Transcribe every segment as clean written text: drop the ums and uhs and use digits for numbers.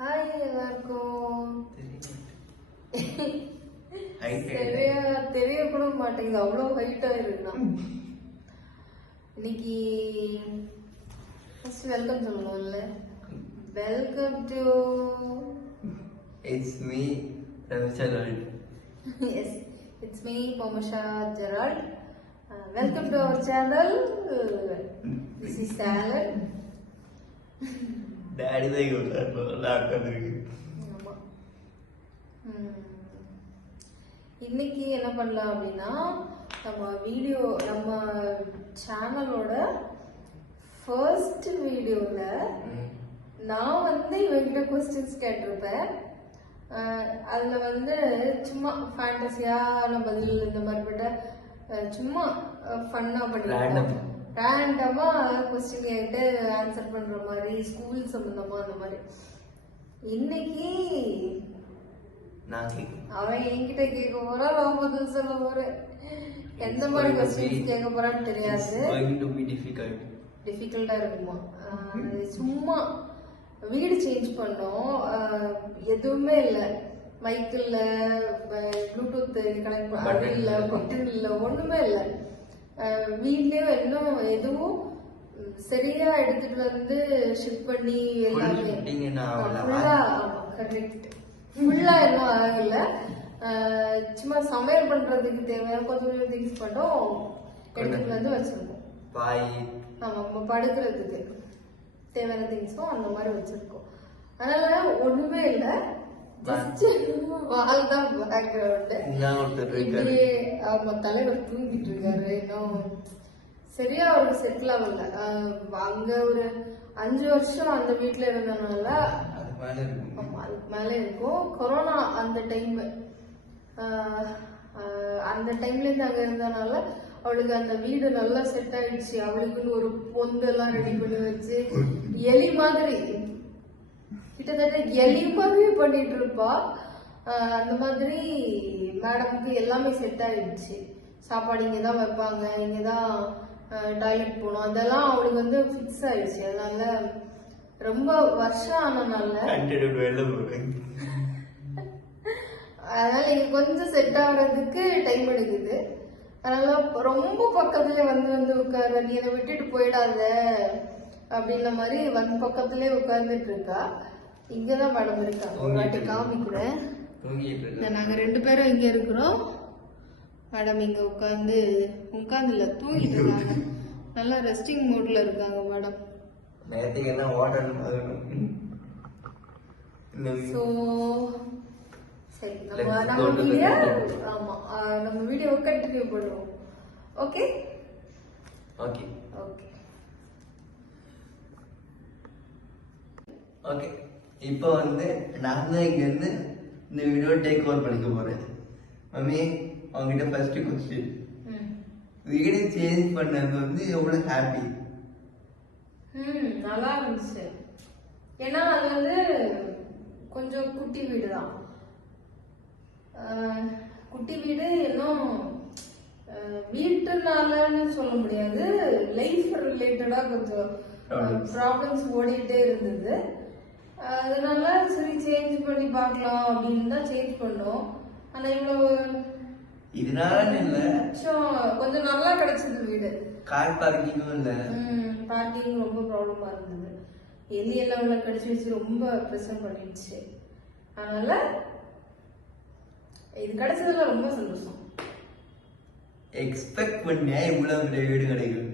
Hi எல்லாருக்கும். தெரிய கூட மாட்டேங்குது, அவ்வளோ ஹைட்டா இருக்குண்ணா. இன்னைக்கு ஃபர்ஸ்ட் வெல்கம் சொல்லணும்ல. Welcome to it's me Gerald. Yes, it's me பமஷா Gerald. Welcome to our channel. This is salad. Daddy தான் இங்கே உட்காந்துருக்கு. ஆமா. இன்னைக்கு என்ன பண்ணலாம் அப்படின்னா, நம்ம சேனலோட ஃபர்ஸ்ட் வீடியோல நான் இவங்கிட்ட கொஸ்டின்ஸ் கேட்டிருப்பேன். அதுல சும்மா ஃபேண்டசியான பதில் இந்த மாதிரிப்பட்ட சும்மா ஃபன்னா பண்ணிருக்கோம். ரேண்டமா கொஸ்டின் கேட்டு ஆன்சர் பண்ற மாதிரி, ஸ்கூல் சம்பந்தமா அந்த மாதிரி. இன்னைக்கு அவன் என்கிட்ட கேட்க போறான், நான் பதில் சொல்ல போறேன். எந்த மாதிரி கொஸ்டின்ஸ் கேட்க போறான்னு தெரியாது. டிஃபிகல்ட்டா இருக்குமா? சும்மா வீடு சேஞ்ச் பண்ணோம், எதுவுமே இல்லை. மைக் இல்ல, ப்ளூடூத் கனெக்ட் அது இல்ல, பட்டன் இல்ல, ஒண்ணுமே இல்லை. வீட்லயும் இன்னும் எதுவும் சரியா எடுத்துட்டு வந்து ஷிப் பண்ணி எல்லாமே கரெக்ட் ஃபுல்லா இன்னும் ஆகல. சும்மா சமையல் பண்றதுக்கு தேவையான கொஞ்சம் திங்ஸ் மட்டும் எடுத்துட்டு வந்து வச்சிருக்கோம். ஆமா, படுக்கிறதுக்கு தேவையான திங்ஸும் அந்த மாதிரி வச்சிருக்கோம். அதனால ஒண்ணுமே இல்லை, ஜஸ்ட் வால் தான் பேக்ரவுண்ட். ஆமா, தலைவர் தூங்கிட்டு இருக்காரு. இன்னும் சரியா அவருக்கு செட்டில் ஆகல. அங்க ஒரு 5 வருஷம் அந்த வீட்டுல இருந்தனால அதுக்கு மேல இருக்கும். கொரோனா அந்த டைம்ல இருந்து அங்க இருந்தனால அவளுக்கு அந்த வீடு நல்லா செட் ஆயிடுச்சு. அவளுக்குன்னு ஒரு பொந்தெல்லாம் ரெடி பண்ணி வச்சு எலி மாதிரி, கிட்டத்தட்ட எலி மாதிரி பண்ணிட்டு இருப்பா. அந்த மாதிரி மேடமுக்கு எல்லாமே செட் ஆயிடுச்சு. சாப்பாடு இங்கதான் வைப்பாங்க, இங்கதான் டாய்லெட் போகணும், அதெல்லாம் அவளுக்கு ஃபிக்ஸ் ஆயிடுச்சு. அதனால ரொம்ப வருஷம் ஆனனால அதனால இங்க கொஞ்சம் செட் ஆகுறதுக்கு டைம் எடுக்குது. அதனால ரொம்ப பக்கத்துலயே வந்து உட்காரு, நீ அதை விட்டுட்டு போயிடாத அப்படின்ற மாதிரி பக்கத்துலயே உட்கார்ந்துட்டு இருக்கா. இங்கதான் மேடம் இருக்காங்க, ஒரு வாட்டி காமிக்கிறேன். நாங்க 2 பேரும் இங்க இருக்கிறோம். மேடம் இங்க உட்கார்ந்து இல்ல, தூங்கிட்டு இருக்காங்க. நல்லா ரெஸ்டிங் மூட்ல இருக்காங்க மேடம். சரி, நம்ம வீடியோ கண்டினியூ பண்ணுவோம். Okay okay okay okay. இப்போ நான் தான் இங்க இருந்து இந்த வீடியோ டேக் ஓவர் பண்ணிக்க போறேன். மம்மி, அவங்ககிட்ட ஃபர்ஸ்ட் கொஸ்டின், வீடு சேஞ்ச் பண்ணது எவ்வளவு ஹாப்பி? நல்லா இருந்துச்சு. ஏன்னா அது கொஞ்சம் குட்டி வீடு தான். குட்டி வீடு இன்னும் வீட்டுனாலன்னு சொல்ல முடியாது, லைஃப் ரிலேட்டடா கொஞ்சம் ப்ராப்ளம்ஸ் ஓடிட்டே இருந்தது. அதனால சரி சேஞ்ச் பண்ணி பார்க்கலாம் அப்படின்னு தான் சேஞ்ச் பண்ணோம். ஆனா இவ்வளவு கொஞ்சம் நல்லா கிடைச்சது வீடு. கார் பார்க்கிங்கும் இல்ல, பார்க்கிங் ரொம்ப ப்ராப்ளமா இருந்தது. எலி எல்லாம் உள்ள கடிச்சு வச்சு ரொம்ப பிரச்சனை பண்ணிடுச்சு. அதனால இது கிடைச்சதுல ரொம்ப சந்தோஷம். எக்ஸ்பெக்ட் பண்ணியா இவ்வளவு பெரிய வீடு கிடைக்கும்?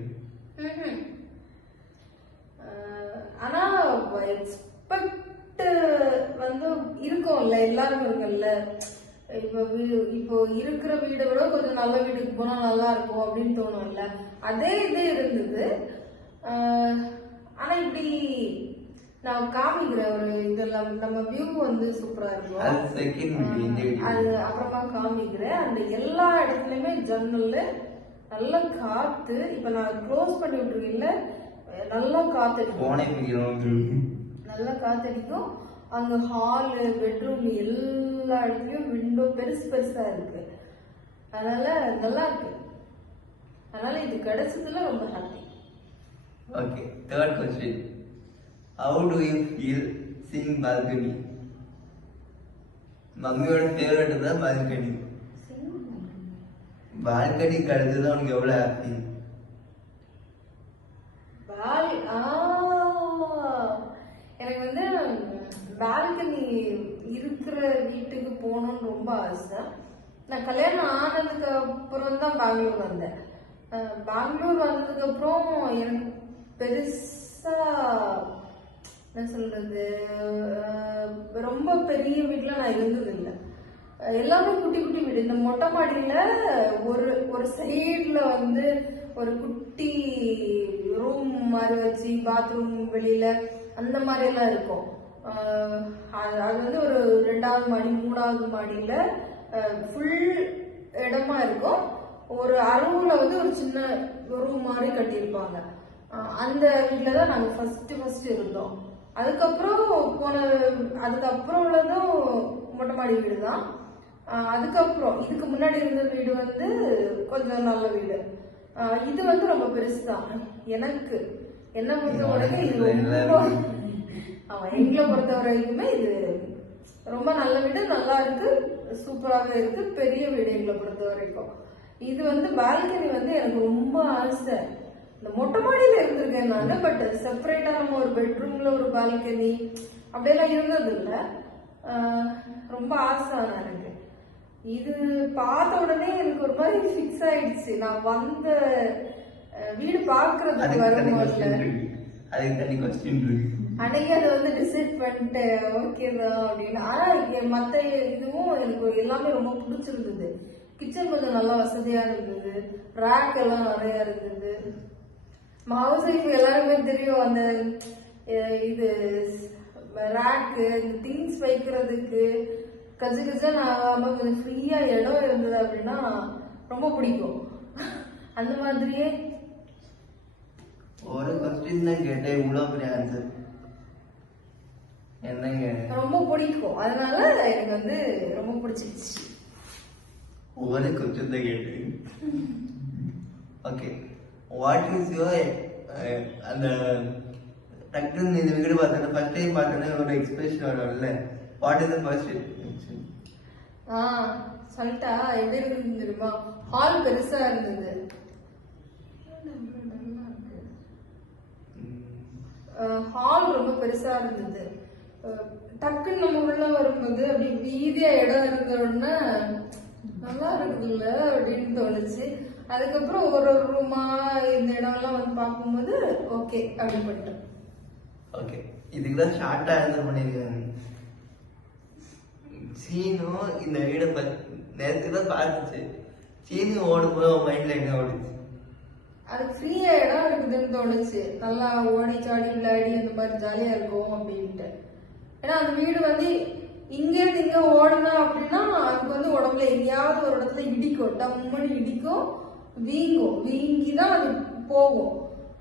ஆனா எக்ஸ்பெக்ட் இருக்கும்ல, எல்லாரும் இருக்குல்ல. இப்போ இருக்கிற வீடை விட கொஞ்சம் நல்ல வீட்டுக்கு போனா நல்லா இருக்கும் அப்படின்னு தோணும்ல. அதே இது இருந்தது. ஆனா இப்படி நான் காமிக்கிறேன் ஒரு இதெல்லாம், நம்ம வியூ சூப்பரா இருக்கும். அது அப்புறமா காமிக்கிறேன். அந்த எல்லா இடத்துலயுமே ஜன்னல்ல நல்ல காத்து. இப்ப நான் க்ளோஸ் பண்ணி விட்டுருக்கீங்கல்ல, நல்லா காத்தடிக்கும். நல்லா காத்தடிக்கும். அங்க ஹாலு, பெட்ரூம் எல்லா இடத்துலயும் விண்டோ பெருசா இருக்கு. அதனால நல்லா இருக்கு. அதனால இது கிடைச்சதுல ரொம்ப happy. Okay, third question. How do you feel seeing balcony. மம்மியோட ஃபேவரட் தான் பால்கனி. பால்கனி கழுதுதான் உனக்கு எவ்வளவு ஹாப்பி. எனக்கு வந்து பால்கனி இருக்கிற வீட்டுக்கு போகணும்னு ரொம்ப ஆசை. நான் கல்யாணம் ஆனதுக்கு அப்புறம் தான் பெங்களூர் வந்தேன். பெங்களூர் வந்ததுக்கு அப்புறம் எனக்கு பெருசா என்ன சொல்றது, ரொம்ப பெரிய வீட்டுல நான் இருந்தது இல்லை. எல்லாமே குட்டி குட்டி வீடு. இந்த மொட்டை மாடியில ஒரு சைட்ல வந்து ஒரு குட்டி ரூம் மாதிரி வச்சு பாத்ரூம் வெளியில அந்த மாதிரி எல்லாம் இருக்கும். அது வந்து ஒரு 2வது மாடி 3வது மாடியில ஃபுல் இடமா இருக்கும். ஒரு அருவுல வந்து ஒரு சின்ன ரூம் மாதிரி கட்டியிருப்பாங்க. அந்த வீட்டுல தான் நாங்க ஃபர்ஸ்ட் இருந்தோம். அதுக்கப்புறம் அதுக்கப்புறம் உள்ளதும் மொட்டை மாடி வீடு தான். அதுக்கப்புறம் இதுக்கு முன்னாடி இருந்த வீடு வந்து கொஞ்சம் நல்ல வீடு. இது வந்து ரொம்ப பெருசு தான். எனக்கு என்ன பொறுத்த வரைக்கும் இது ரொம்ப எங்களை பொறுத்த வரைக்குமே இது ரொம்ப நல்ல வீடு, நல்லா இருக்கு, சூப்பராகவே இருக்கு, பெரிய வீடு எங்களை பொறுத்த வரைக்கும். இது வந்து பால்கனி வந்து எனக்கு ரொம்ப ஆசை. இந்த மொட்டை மாடியில இருந்திருக்கேன் நான், பட் செப்பரேட்டா நம்ம ஒரு பெட்ரூம்ல ஒரு பால்கனி அப்படியெல்லாம் இருந்தது இல்லை. ரொம்ப ஆசை எனக்கு. இது பார்த்த உடனே எனக்கு ஒரு மாதிரி ஃபிக்ஸ் ஆயிடுச்சு. நான் வந்த வீடு பாக்குறதுக்கு வரும்போது அன்னைக்கு அதை வந்து டிசைட் பண்ணிட்டேன், ஓகேதான் அப்படின்னு. ஆனா மத்த இதுவும் எனக்கு எல்லாமே ரொம்ப பிடிச்சிருந்தது. கிச்சன் கொஞ்சம் நல்லா வசதியா இருந்தது, ரேக் எல்லாம் நிறைய இருந்தது. ஹவுஸ் ஒய்ஃப் எல்லாருமே தெரியும், அந்த இது ரேக்கு, இந்த திங்ஸ் வைக்கிறதுக்கு கஜன் ஆகாம கொஞ்சம் ஃப்ரீயா இடம் இருந்தது அப்படின்னா ரொம்ப பிடிக்கும். அந்த மாதிரியே ஒரு क्वेश्चन தான் கேட்டேன், இவ்வளவு பெரிய ஆன்சர் என்னங்க? ரொம்ப பிடிக்கும், அதனால எனக்கு வந்து ரொம்ப பிடிச்சிருச்சு. ஒரு क्वेश्चन தான் கேட்டேன். ஓகே, வாட் இஸ் யுவர் அந்த டக்குன்னு இந்த வீடியோ பார்த்தா ஃபர்ஸ்ட் டைம் பார்த்தோன்னே ஒரு எக்ஸ்பிரஷன் வரும்ல, what is the first expression? சொல்லிட்டா எப்படி இருந்தது தெரியுமா? ஹால் பெருசா இருந்தது. ஹால் ரொம்ப பெருசா இருந்தது. டக்குன்னு நம்ம உள்ள வரும்போது அப்படி வீதியா இடம் இருந்தோடனே நல்லா இருக்குல்ல அப்படின்னு தோணுச்சு. அதுக்கப்புறம் ஒரு ரூமா இந்த இடம்லாம் வந்து பார்க்கும்போது ஓகே அப்படின்னு பண்ணிட்டேன். ஓகே, இதுக்குதான் ஷார்ட்டா ஆன்சர் பண்ணிருக்காங்க. சீனு இந்த வீடை நேரத்துக்கு தான் பார்த்துச்சு. சீனு ஓடும்போது அவன் மைண்ட்ல என்ன ஓடுச்சு? அது ஃப்ரீயா இடம் இருக்குதுன்னு தோணுச்சு. நல்லா ஓடி சாடி விளையாடி அந்த மாதிரி ஜாலியா இருக்கும் அப்படின்ட்டு. ஏன்னா அந்த வீடு வந்து இங்க இருந்து இங்க ஓடுனா அப்படின்னா அதுக்கு வந்து உடம்புல எங்கேயாவது ஒரு இடத்துல இடிக்கும், டம்முன்னு இடிக்கும், வீங்கிதான் அது போகும்.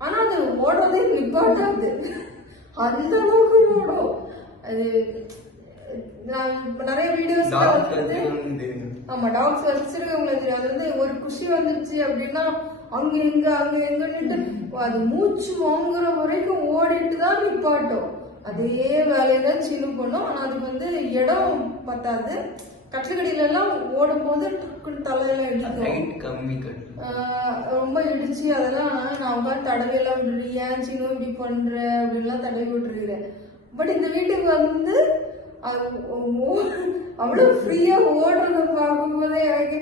ஆனா அது ஓடுறதே நிப்பாட்டாது, அந்த அளவுக்கு ஓடும். அது நான் நிறைய வீடியோஸ் ஆமா டாக்ஸ் வச்சிருக்கவங்களுக்கு தெரியும். அது வந்து ஒரு குஷி வந்துருச்சு அப்படின்னா அங்க எங்கன்னுட்டு அது மூச்சு வாங்குற வரைக்கும் ஓடிட்டு தான் நிப்பாட்டும். அதே வேலையதான் சின்ன பண்ணும். ஆனா அதுக்கு வந்து இடம் பத்தாது. கட்டுக்கடியில எல்லாம் ஓடும் போது டக்குன்னு தலையெல்லாம் இடிக்கும், ரொம்ப இடிச்சு அதெல்லாம் நான் உட்காந்து தடவை எல்லாம் விட்டுரு, ஏன் சின்ன இப்படி பண்ற அப்படின்லாம் தடவி விட்டுருக்கிறேன். பட் இந்த வீட்டுக்கு வந்து அவ்வளவு ஃப்ரீயா ஓடுறத பார்க்கும்போதே எனக்கு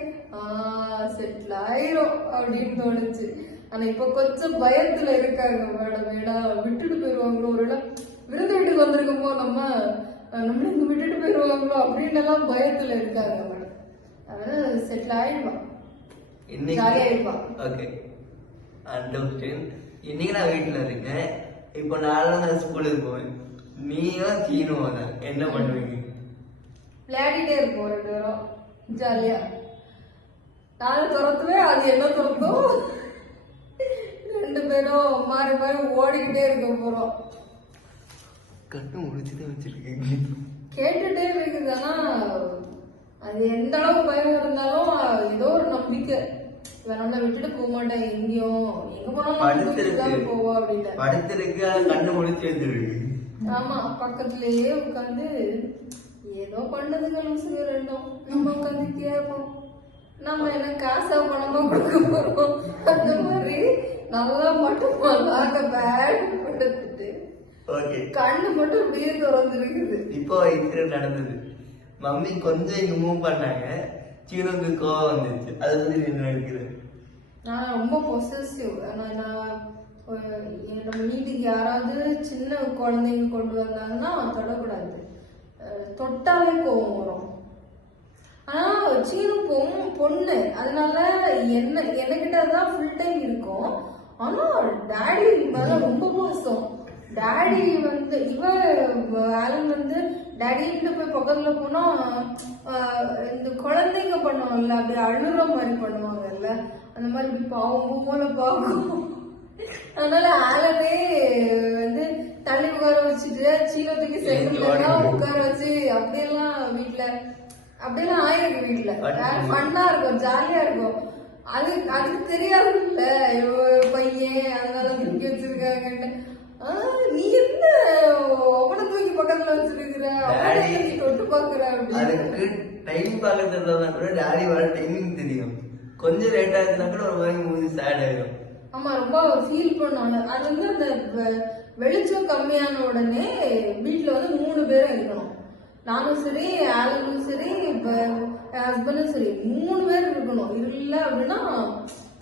செட்டில் ஆயிரும் அப்படின்னு தோணுச்சு. ஆனா இப்ப கொஞ்சம் பயத்துல இருக்காங்க, வேடம் விட்டுட்டு போயிருவாங்களோ, ஒரு இடம் விருது வீட்டுக்கு வந்திருக்கோமோ நம்ம இங்க விட்டுட்டு போயிருவாங்களோ அப்படின்னு எல்லாம் பயத்துல இருக்காங்க மேடம். அதனால செட்டில் ஆயிடுவான், ஜாலியா ஆயிடுவான். ஓகே, இன்னைக்கு நான் வீட்டுல இருக்கேன். இப்போ நான் ஸ்கூலுக்கு போவேன், நீயும் சீனும் என்ன பண்ணுவீங்க? விளையாடிட்டே இருப்போம் 2 பேரும் ஜாலியா. நானும் துரத்துவேன், அது என்ன துரத்தும், 2 பேரும் மாறி மாறி ஓடிக்கிட்டே இருக்க போறோம். கண்ணு முடிச்சுதான் வச்சிருக்கீங்க, கேட்டுட்டே இருக்குது. ஆனா அது எந்த அளவு பயம் இருந்தாலும் ஏதோ ஒரு நம்பிக்கை, நம்மள விட்டுட்டு போக மாட்டேன், எங்கேயும் எங்க போனாலும் போவோம் அப்படின்னு படுத்திருக்கு. கண்ணு முடிச்சு வச்சிருக்கு. ஆமா பக்கத்துலயே உட்காந்து ஏதோ பண்ணதுங்க லூசுங்க ரெண்டும். நம்ம உட்காந்து கேட்போம், நம்ம என்ன காசா பணமா கொடுக்க போறோம். அந்த மாதிரி நல்லா மட்டும் நாங்க பேட் படுத்துட்டு கண்ணு மட்டும் அப்படியே திறந்துருக்குது. இப்போ இன்சிடென்ட் நடந்தது. மம்மி கொஞ்சம் இங்க மூவ் பண்ணாங்க, சீனுக்கு கோவம் வந்துச்சு. அது வந்து என்ன நடக்குது? நான் ரொம்ப பொசசிவ். நம்ம வீட்டுக்கு யாராவது சின்ன குழந்தைங்க கொண்டு வந்தாங்கன்னா தொடக்கூடாது. தொட்டாலே கோவம் வரும். ஆனா சீனு பொண்ணு, அதனால என்னகிட்ட தான் ஃபுல் டைம் இருக்கும். ஆனா டாடி மேல ரொம்ப பாசம். டாடி வந்து ஆலன் வந்து டாடிட்டு போய் பக்கத்துல போனா இந்த குழந்தைங்க பண்ணுவாங்கல்ல, அப்படி அழுற மாதிரி பண்ணுவாங்கல்ல, அந்த மாதிரி இப்படி பாவம் போல பார்க்கும். அதனால ஆலனே வந்து தள்ளி உட்கார வச்சுட்டு சீனத்துக்கு செங்கல்லாம் உட்கார வச்சு அப்படியெல்லாம் ஆயிருக்கு வீட்டுல. ஃபன்னா இருக்கும், ஜாலியா இருக்கும். அதுக்கு தெரியாது இல்ல பையன், அதனால தூக்கி வச்சிருக்காங்க. நீ என்ன அவனை தூக்கி பக்கத்துல வச்சிருக்கிற, அவனை தொட்டு பாக்குற அதுக்கு டைம் பாக்கிறதுல கூட டாடி வர டைமிங் தெரியும். கொஞ்சம் லேட்டா இருந்தா கூட ஒரு மாதிரி மூஞ்சி சேட் ஆயிடும். ஆமா ரொம்ப ஃபீல் பண்ணுவாங்க. அது வந்து அந்த வெளிச்சம் கம்மியான உடனே வீட்டுல வந்து 3 பேரும் இருக்கணும். நானும் சரி, ஆலனும் சரி, ஹஸ்பண்டும் சரி, 3 பேர் இருக்கணும். இல்ல அப்படின்னா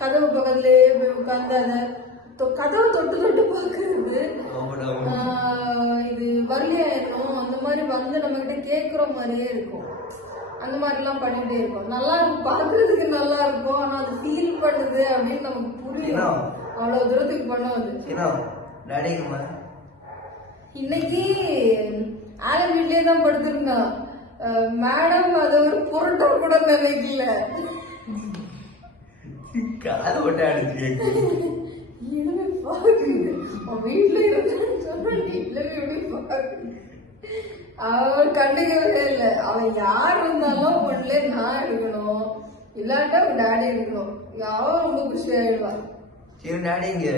கதவு பக்கத்துலயே போய் உட்கார்ந்து அதை கதவை தொட்டு பாக்குறது, இது வரலையாயிரும் அந்த மாதிரி வந்து நம்ம கிட்ட கேக்குற மாதிரியே இருக்கும். அந்த மாதிரி எல்லாம் பண்ணிட்டே இருக்கும். நல்லா இருக்கும், பாக்குறதுக்கு நல்லா இருக்கும். ஆனா அது ஃபீல் பண்ணுது அப்படின்னு நமக்கு புரியும். அவ்வளவு தூரத்துக்கு பண்ணுவது. இன்னைக்கு ஆலன் வீட்லயே தான் படுத்திருந்தான். மேடம் அது ஒரு பொருட்டா கூட நினைக்கல. காது போட்டு அடிச்சு வீட்டுல இருக்கான்னு சொன்னா வீட்டுல எப்படி பாக்கு. அவன் கண்டுக்கவே இல்லை. அவன் யார் இருந்தாலும் ஒன்ல நான் இருக்கணும், இல்லாட்டா டாடி இருக்கணும். அவன் ரொம்ப குஷி ஆயிடுவான். சரி டாடி இங்க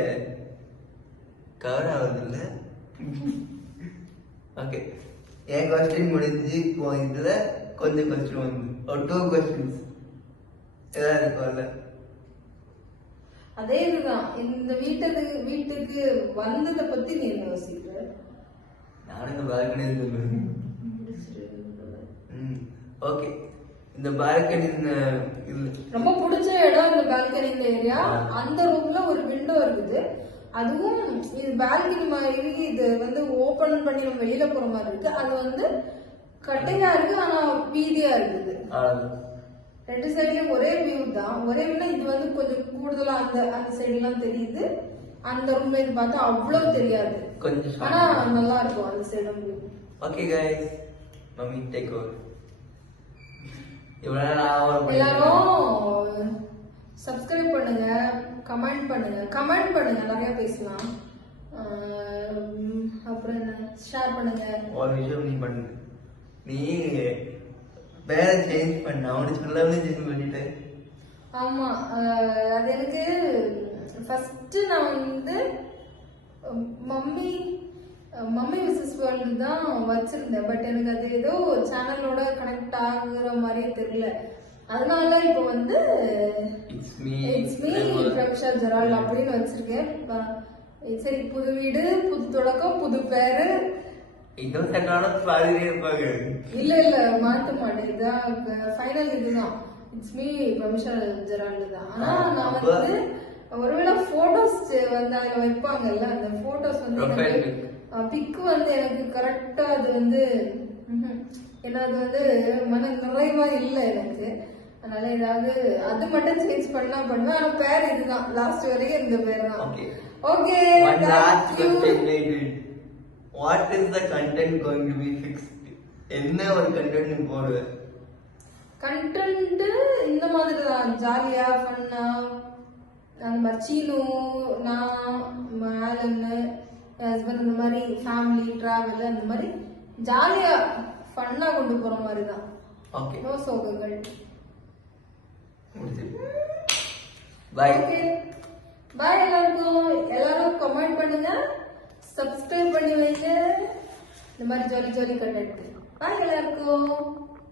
கவர் ஆகுது இல்ல? ஓகே, என் கொஸ்டின் முடிஞ்சு. இப்போ இதுல கொஞ்சம் கொஸ்டின் வந்து ஒரு 2 கொஸ்டின்ஸ் ஏதாவது இருக்கும்ல? அதே இதுதான். இந்த வீட்டுக்கு வந்ததை பத்தி நீ என்ன யோசிக்கிற? நானும் இந்த பால்கனி சொல்லுவேன். ஓகே, இந்த பால்கனி ரொம்ப பிடிச்ச இடம் இந்த பால்கனி, இந்த ஏரியா. அந்த ரூம்ல ஒரு விண்டோ இருக்குது. அதுவும் இது பால்கனி மாதிரி, இது வந்து ஓபன் பண்ணி நம்ம வெளியில போற மாதிரி இருக்கு. அது வந்து கட்டையா இருக்கு, ஆனா வீதியா இருக்குது. 2 சைட்லயும் ஒரே வியூ தான். ஒரே வியூல இது வந்து கொஞ்சம் கூடுதலா அந்த சைடு எல்லாம் தெரியுது. அந்த ரூம்ல இது பார்த்தா அவ்வளவு தெரியாது கொஞ்சம், ஆனா நல்லா இருக்கும் அந்த side view. Okay guys, mummy take over. எல்லாரும் சப்ஸ்கிரைப் பண்ணுங்க, கமெண்ட் பண்ணுங்க, நிறைய பேசலாம். அப்புறம் என்ன, ஷேர் பண்ணுங்க. ஒரு விஷயம் நீ பண்ணு, நீ பேர சேஞ்ச் பண்ண, அவனுக்கு சொல்லாமலே சேஞ்ச் பண்ணிட்ட. ஆமா, அது எனக்கு ஃபர்ஸ்ட் நான் வந்து மம்மி விசஸ் வேர்ல்டு தான் வச்சிருந்தேன். பட் எனக்கு அது ஏதோ சேனலோட கனெக்ட் ஆகுற மாதிரியே தெரியல. அதனால இப்போ வந்து இட்ஸ் மீ பிரக்ஷா ஜெரால்ட் அப்படின்னு வச்சிருக்கேன். சரி, புது வீடு, புது தொடக்கம், புது பேரு. இல்ல மாத்த மாட்டேன். இதுதான் ஃபைனல், இதுதான் இட்ஸ் மீ பிரக்ஷா ஜெரால்ட் தான். ஆனா நான் வந்து ஒருவேளை போட்டோஸ் வந்து அதுல வைப்பாங்கல்ல, அந்த போட்டோஸ் வந்து பிக் வந்து எனக்கு கரெக்டா அது வந்து ஏன்னா அது வந்து மன நிறைவா இல்லை எனக்கு. அதனால ஏதாவது அது மட்டும் சேஞ்ச் பண்ணலாம் பண்ணுவேன். ஆனா பேர் இதுதான், லாஸ்ட் வரைக்கும் இந்த பேர் தான். Okay, what is the content going to be fixed? என்ன ஒரு கண்டென்ட் போடுவ? கண்டென்ட் இந்த மாதிரி தான், ஜாலியா ஃபன்னா. அந்த மாதிரி சீனு, நான், ஆலன், ஹஸ்பண்ட், இந்த மாதிரி ஃபேமிலி டிராவல், அந்த மாதிரி ஜாலியா ஃபன்னா கொண்டு போற மாதிரி தான். ஓகே, நோ சோகங்கள். பை. Okay, bye. எல்லாரும் கமெண்ட் பண்ணுங்க, சப்ஸ்கிரைப் பண்ணி வைங்க. இந்த மாதிரி ஜாலி ஜாலி கண்டென்ட். பாய் எல்லாருக்கும்.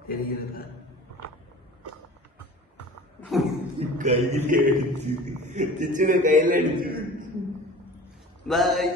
தெரிகிறதா? கையில அடிச்சு கையில அடிச்சு பாய்.